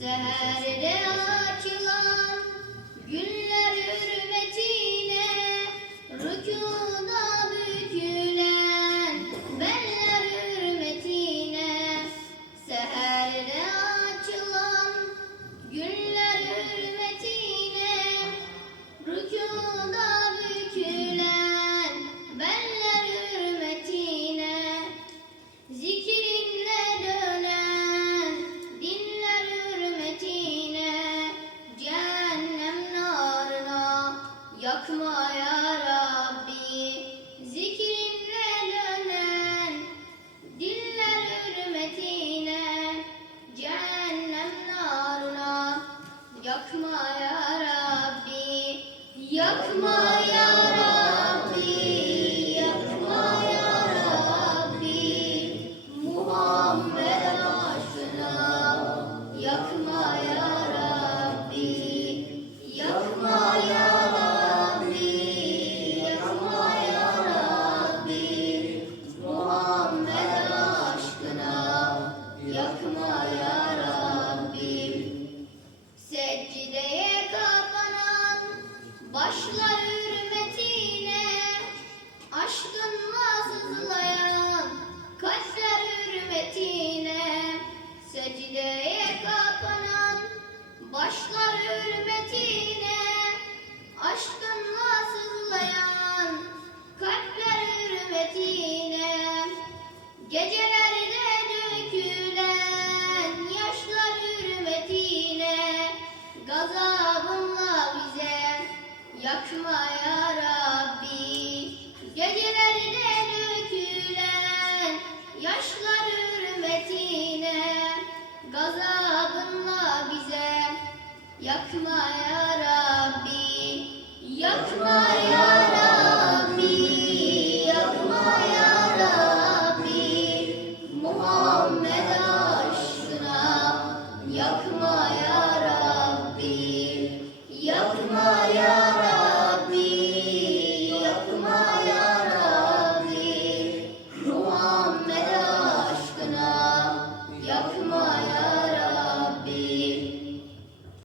Seherde açılan yakma ya Rabbi Zikrinle dönen diller hürmetine Cehennem narına. Yakma ya Rabbi Yakma başlar hürmetine. Aşkınla kalpler hürmetine. Secdeye kapanan başlar hürmetine. Aşkınla sızlayan kalpler Gecelerde yakma ya Rabbi. Gecelerde dökülen yaşlar hürmetine Gazabınla bize yakma ya Rabbi